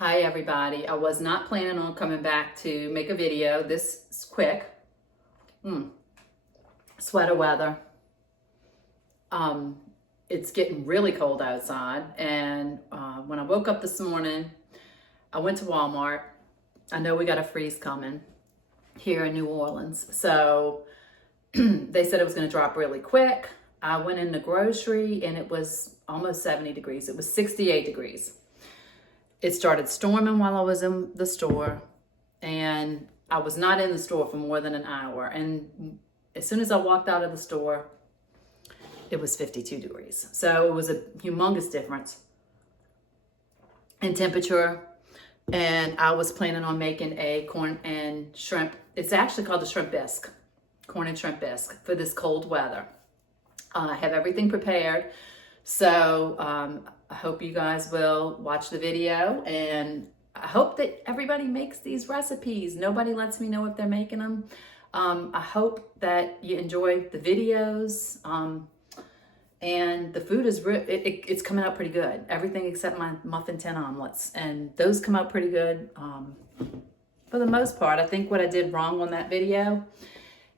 Hi everybody. I was not planning on coming back to make a video. This is quick. Sweater weather. It's getting really cold outside, and when I woke up this morning, I went to Walmart. I know we got a freeze coming here in New Orleans, so they said it was going to drop really quick. I went in the grocery and it was almost 70 degrees. It was 68 degrees. It started storming while I was in the store, and I was not in the store for more than an hour. And as soon as I walked out of the store, it was 52 degrees. So it was a humongous difference in temperature. And I was planning on making a corn and shrimp. It's actually called the shrimp bisque, corn and shrimp bisque for this cold weather. I have everything prepared. So I hope you guys will watch the video, and I hope that everybody makes these recipes. Nobody lets me know if they're making them. I hope that you enjoy the videos, and the food is it's coming out pretty good. Everything except my muffin tin omelets, and those come out pretty good for the most part. I think what I did wrong on that video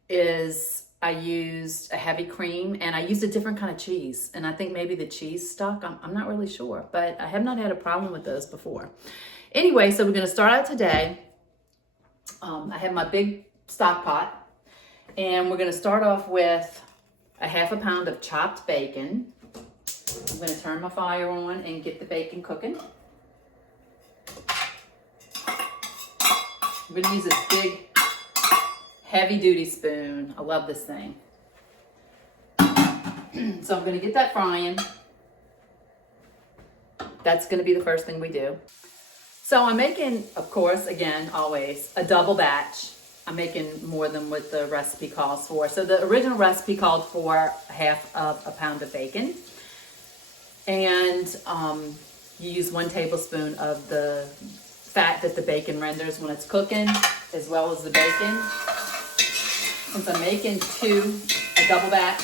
is I used a heavy cream, and I used a different kind of cheese. And I think maybe the cheese stuck. I'm not really sure, but I have not had a problem with those before. Anyway, so we're gonna start out today. I have my big stock pot, and we're gonna start off with a half a pound of chopped bacon. I'm gonna turn my fire on and get the bacon cooking. I'm gonna use this big, heavy-duty spoon. I love this thing. So I'm going to get that frying. That's going to be the first thing we do. So I'm making, of course, again, always, a double batch. I'm making more than what the recipe calls for. So the original recipe called for half of a pound of bacon. And you use 1 tablespoon of the fat that the bacon renders when it's cooking, as well as the bacon. Since I'm making a double batch,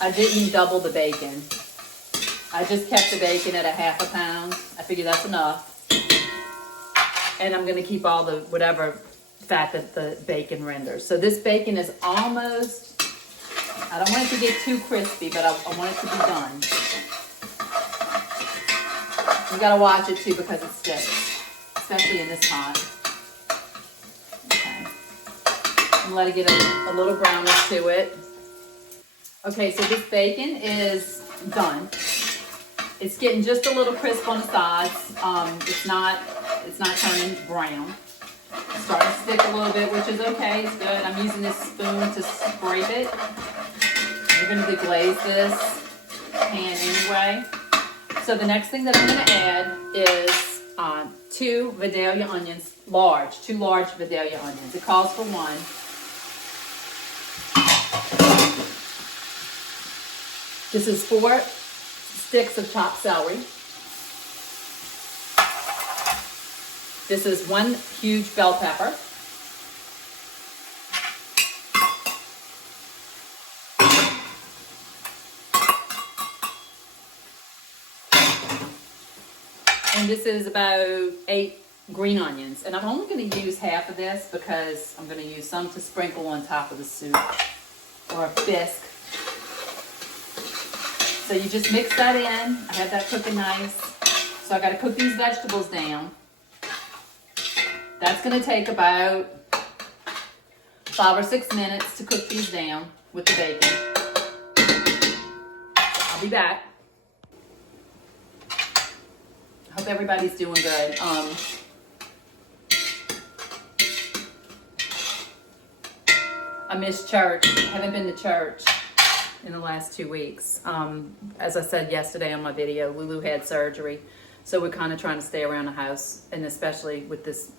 I didn't double the bacon. I just kept the bacon at a half a pound. I figure that's enough. And I'm gonna keep all the whatever fat that the bacon renders. So this bacon is almost, I don't want it to get too crispy, but I want it to be done. You gotta watch it too because it sticks, especially in this pot. And let it get a little brownish to it. Okay, so this bacon is done. It's getting just a little crisp on the sides. It's not turning brown. It's starting to stick a little bit, which is okay. It's good. I'm using this spoon to scrape it. We're going to deglaze this pan anyway. So the next thing that I'm going to add is 2 Vidalia onions, two large Vidalia onions. It calls for 1. This is 4 sticks of chopped celery. This is 1 huge bell pepper. And this is about 8 green onions. And I'm only going to use half of this because I'm going to use some to sprinkle on top of the soup or a bisque. So you just mix that in. I have that cooking nice. So I got to cook these vegetables down. That's going to take about 5 or 6 minutes to cook these down with the bacon. I'll be back. I hope everybody's doing good. I missed church. I haven't been to church in the last 2 weeks. As I said yesterday on my video, Lulu had surgery, so we're kind of trying to stay around the house, and especially with this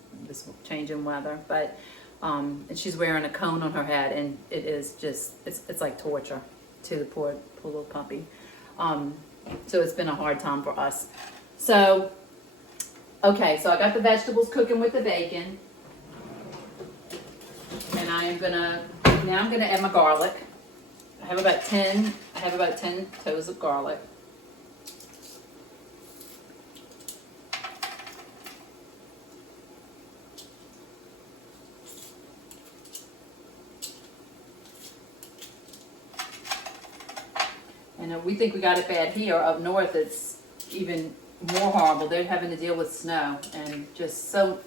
change in weather. But and she's wearing a cone on her head, and it is just it's like torture to the poor little puppy. So it's been a hard time for us. So okay, so I got the vegetables cooking with the bacon, and I'm gonna add my garlic. I have about 10 toes of garlic. And we think we got it bad here. Up north, it's even more horrible. They're having to deal with snow and just so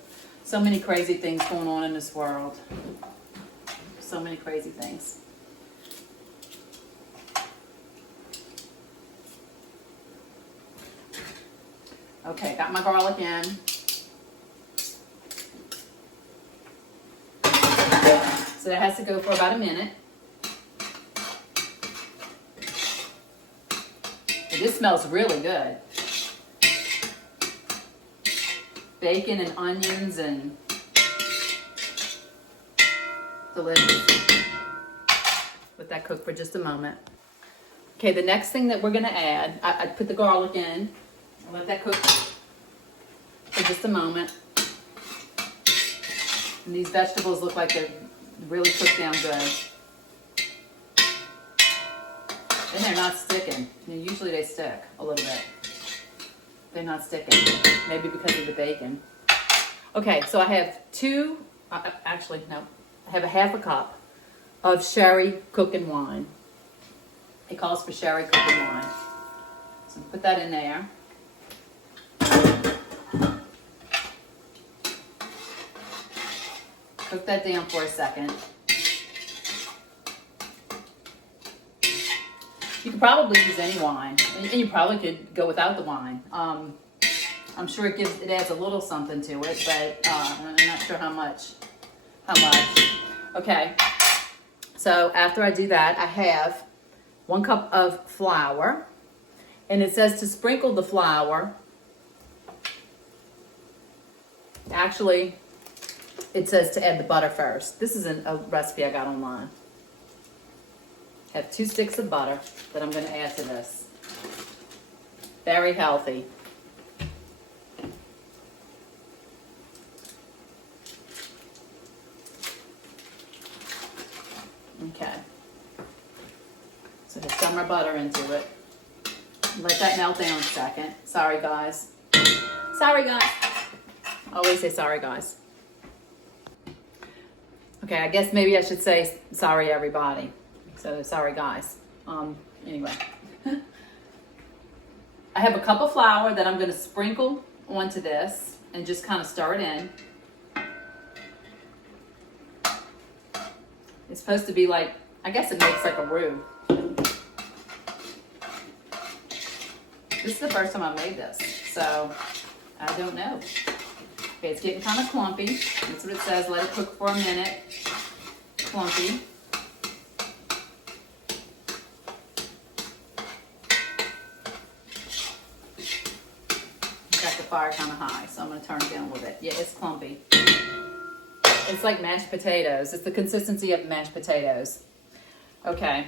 many crazy things going on in this world. So many crazy things. Okay, got my garlic in. So that has to go for about a minute. This smells really good. Bacon and onions and delicious. Let that cook for just a moment. Okay, the next thing that we're gonna add, I put the garlic in. I'll let that cook for just a moment. And these vegetables look like they're really cooked down good. And they're not sticking. I mean, usually they stick a little bit. They're not sticking. Maybe because of the bacon. Okay, so I have actually, no. I have a half a cup of sherry cooking wine. It calls for sherry cooking wine. So put that in there. Cook that down for a second. You could probably use any wine, and you probably could go without the wine. I'm sure it adds a little something to it, but I'm not sure how much. Okay, so after I do that, I have 1 cup of flour, and it says to sprinkle the flour. Actually, it says to add the butter first. This is a recipe I got online. I have 2 sticks of butter that I'm going to add to this. Very healthy. Okay. So just dump my butter into it. Let that melt down a second. Sorry, guys. Sorry, guys. I always say sorry, guys. Okay, I guess maybe I should say sorry, everybody. So sorry, guys. Anyway. I have a cup of flour that I'm going to sprinkle onto this and just kind of stir it in. It's supposed to be like, I guess it makes like a roux. This is the first time I made this, so I don't know. Okay, it's getting kind of clumpy. That's what it says. Let it cook for a minute. Clumpy. Got the fire kind of high, so I'm going to turn it down a little bit. Yeah, it's clumpy. It's like mashed potatoes. It's the consistency of mashed potatoes. Okay.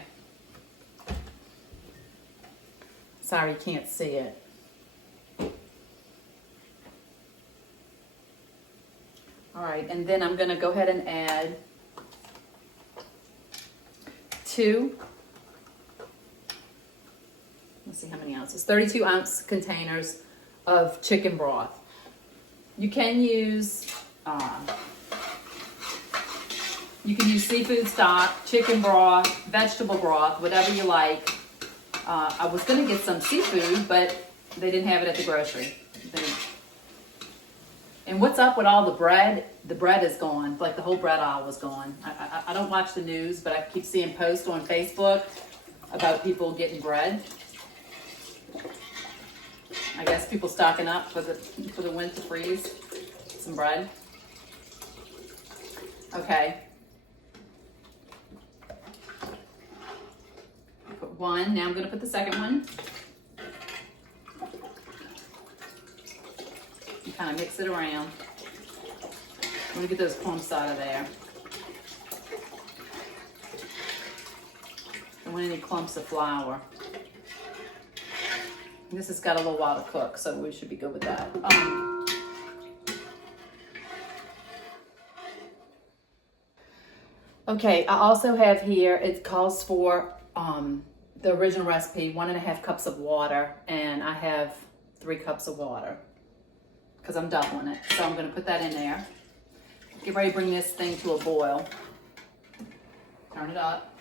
Sorry, you can't see it. All right, and then I'm going to go ahead and add 2, let's see how many ounces, 32-ounce containers of chicken broth. You can use seafood stock, chicken broth, vegetable broth, whatever you like. I was going to get some seafood, but they didn't have it at the grocery. And what's up with all the bread? The bread is gone. Like the whole bread aisle was gone. I don't watch the news, but I keep seeing posts on Facebook about people getting bread. I guess people stocking up for the winter freeze. Some bread. Okay. Put 1. Now I'm going to put the second one. And kind of mix it around. I'm going to get those clumps out of there. I don't want any clumps of flour. This has got a little while to cook, so we should be good with that. Okay, I also have here, it calls for the original recipe, 1.5 cups of water, and I have 3 cups of water because I'm doubling it. So I'm going to put that in there. Get ready to bring this thing to a boil. Turn it up.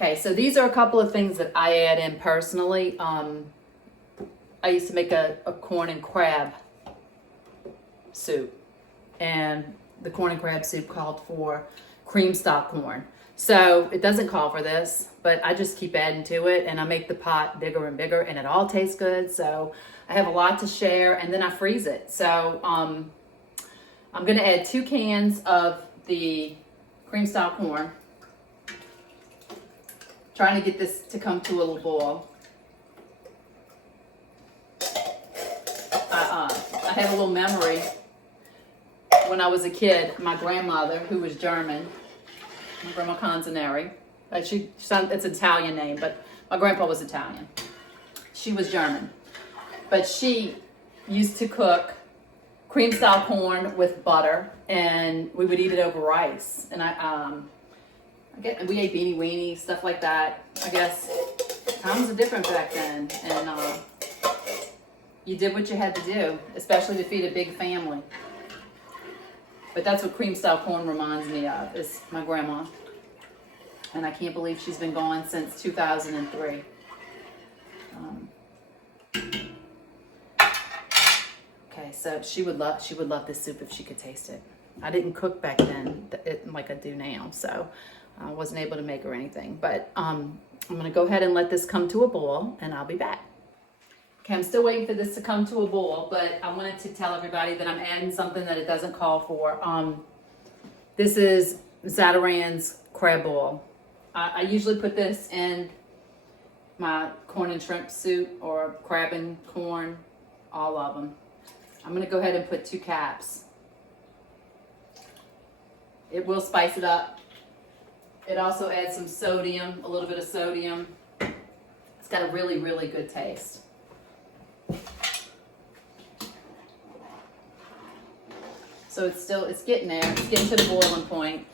Okay, so these are a couple of things that I add in personally. I used to make a corn and crab soup, and the corn and crab soup called for cream stock corn. So it doesn't call for this, but I just keep adding to it, and I make the pot bigger and bigger, and it all tastes good. So I have a lot to share, and then I freeze it. So I'm gonna add 2 cans of the cream stock corn. Trying to get this to come to a little boil. I have a little memory. When I was a kid, my grandmother, who was German, my grandma Canzaneri, it's an Italian name, but my grandpa was Italian. She was German. But she used to cook cream style corn with butter, and we would eat it over rice. And we ate beanie weenie, stuff like that. I guess times were different back then, and you did what you had to do, especially to feed a big family. But that's what cream style corn reminds me of, is my grandma. And I can't believe she's been gone since 2003. Okay, so she would love this soup if she could taste it. I didn't cook back then like I do now, so I wasn't able to make her anything. But I'm gonna go ahead and let this come to a boil, and I'll be back. Okay, I'm still waiting for this to come to a boil, but I wanted to tell everybody that I'm adding something that it doesn't call for. This is Zatarain's crab boil. I usually put this in my corn and shrimp soup, or crab and corn, all of them. I'm gonna go ahead and put 2 caps. It will spice it up. It also adds some sodium, a little bit of sodium. It's got a really, really good taste. So it's getting there. It's getting to the boiling point.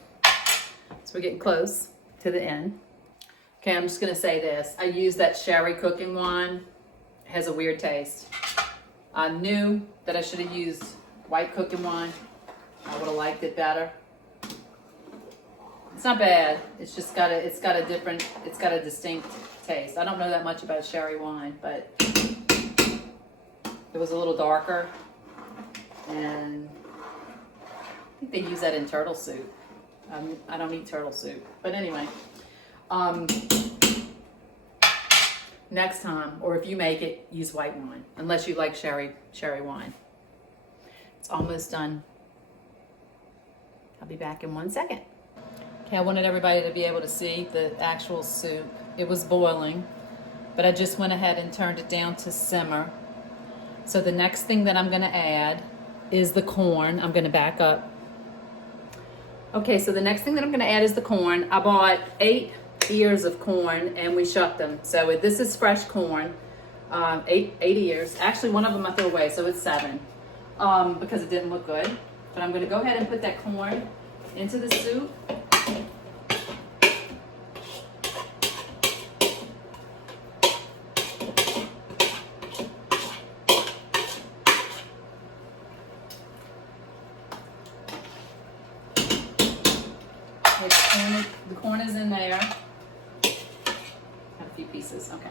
So we're getting close to the end. Okay, I'm just gonna say this. I use that sherry cooking wine. It has a weird taste. I knew that I should have used white cooking wine. I would have liked it better. It's not bad. It's just got a distinct taste. I don't know that much about sherry wine, but it was a little darker, and I think they use that in turtle soup. I don't eat turtle soup, but anyway. Next time, or if you make it, use white wine, unless you like sherry wine. It's almost done. I'll be back in 1 second. Okay, I wanted everybody to be able to see the actual soup. It was boiling, but I just went ahead and turned it down to simmer. So the next thing that I'm gonna add is the corn. I'm gonna back up. Okay, so the next thing that I'm gonna add is the corn. I bought 8 ears of corn, and we shucked them. So this is fresh corn, 8 ears. Actually, one of them I threw away, so it's 7, because it didn't look good. But I'm gonna go ahead and put that corn into the soup. The corn is in there. Have a few pieces, okay.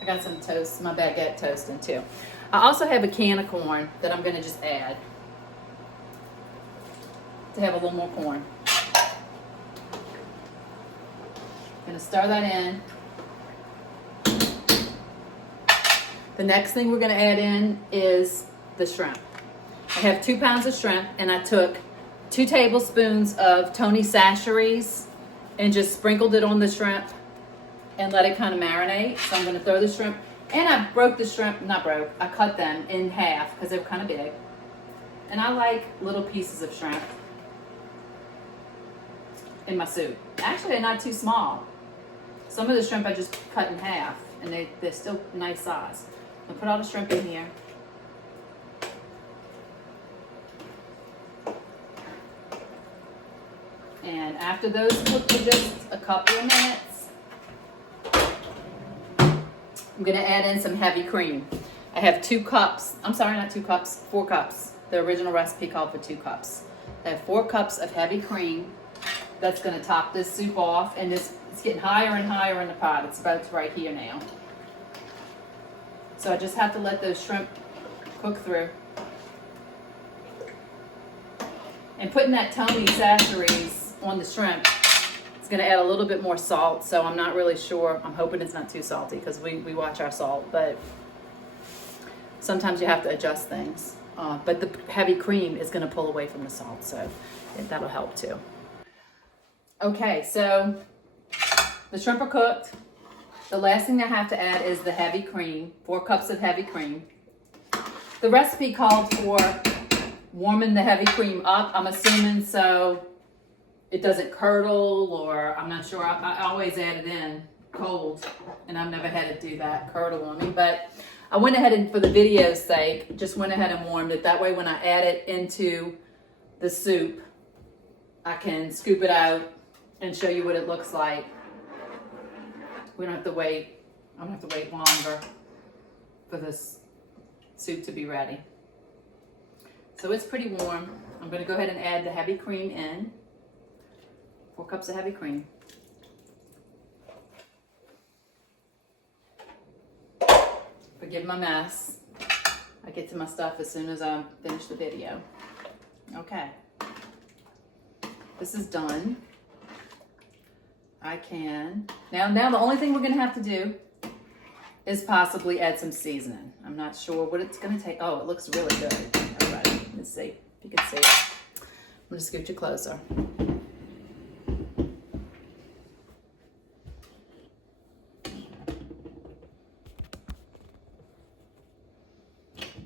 I got some toast, my baguette toasting too. I also have a can of corn that I'm gonna just add to have a little more corn. I'm gonna stir that in. The next thing we're gonna add in is the shrimp. I have 2 pounds of shrimp, and I took 2 tablespoons of Tony Chachere's and just sprinkled it on the shrimp and let it kind of marinate. So I'm gonna throw the shrimp, and I broke the shrimp, I cut them in half because they were kind of big. And I like little pieces of shrimp in my soup. Actually, they're not too small. Some of the shrimp I just cut in half, and they're still nice size. I'll put all the shrimp in here. And after those cook for just a couple of minutes, I'm gonna add in some heavy cream. I have 2 cups, I'm sorry, not 2 cups, 4 cups. The original recipe called for 2 cups. I have 4 cups of heavy cream. that's going to top this soup off. And it's getting higher and higher in the pot. It's about right here now. So I just have to let those shrimp cook through. And putting that Tony Chachere's on the shrimp, it's going to add a little bit more salt. So I'm not really sure. I'm hoping it's not too salty because we watch our salt. But sometimes you have to adjust things. But the heavy cream is going to pull away from the salt. So that'll help too. Okay, so the shrimp are cooked. The last thing I have to add is the heavy cream, 4 cups of heavy cream. The recipe called for warming the heavy cream up, I'm assuming, so it doesn't curdle, or I'm not sure. I always add it in cold, and I've never had it do that, curdle on me. But I went ahead and, for the video's sake, just went ahead and warmed it. That way when I add it into the soup, I can scoop it out and show you what it looks like. We don't have to wait. I don't have to wait longer for this soup to be ready. So it's pretty warm. I'm going to go ahead and add the heavy cream in. 4 cups of heavy cream. Forgive my mess. I get to my stuff as soon as I finish the video. Okay. This is done. I can. Now the only thing we're going to have to do is possibly add some seasoning. I'm not sure what it's going to take. Oh, it looks really good. All right, let's see if you can see. I'm going to scoot you closer.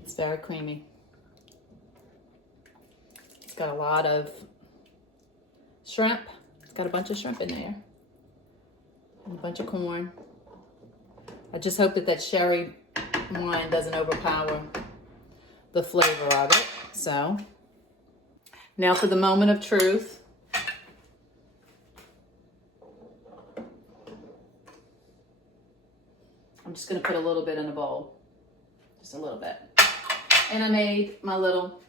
It's very creamy. It's got a lot of shrimp. It's got a bunch of shrimp in there. And a bunch of corn. I just hope that sherry wine doesn't overpower the flavor of it. So, now for the moment of truth. I'm just going to put a little bit in a bowl. Just a little bit. And I made my little,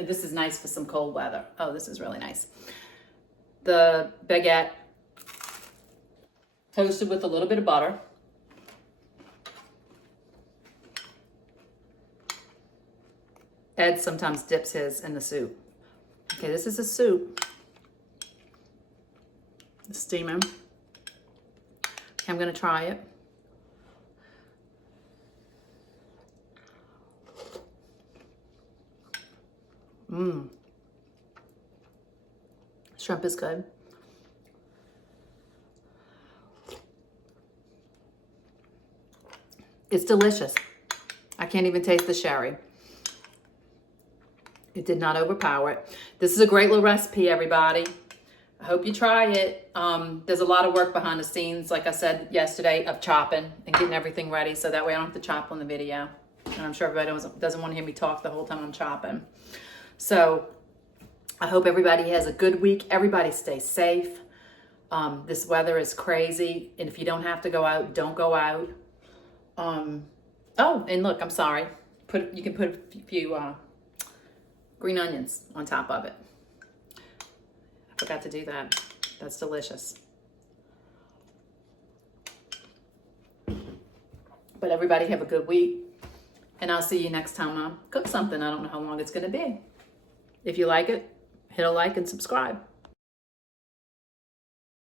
this is nice for some cold weather. Oh, this is really nice. The baguette, toasted with a little bit of butter. Ed sometimes dips his in the soup. Okay, this is a soup. It's steaming. I'm going to try it. Shrimp is good. It's delicious. I can't even taste the sherry. It did not overpower it. This is a great little recipe, everybody. I hope you try it. There's a lot of work behind the scenes, like I said yesterday, of chopping and getting everything ready, so that way I don't have to chop on the video. And I'm sure everybody doesn't want to hear me talk the whole time I'm chopping. So I hope everybody has a good week. Everybody stay safe. This weather is crazy, and if you don't have to go out, don't go out. Oh, and look, I'm sorry. You can put a few green onions on top of it. I forgot to do that. That's delicious. But everybody have a good week, and I'll see you next time I cook something. I don't know how long it's going to be. If you like it, hit a like and subscribe.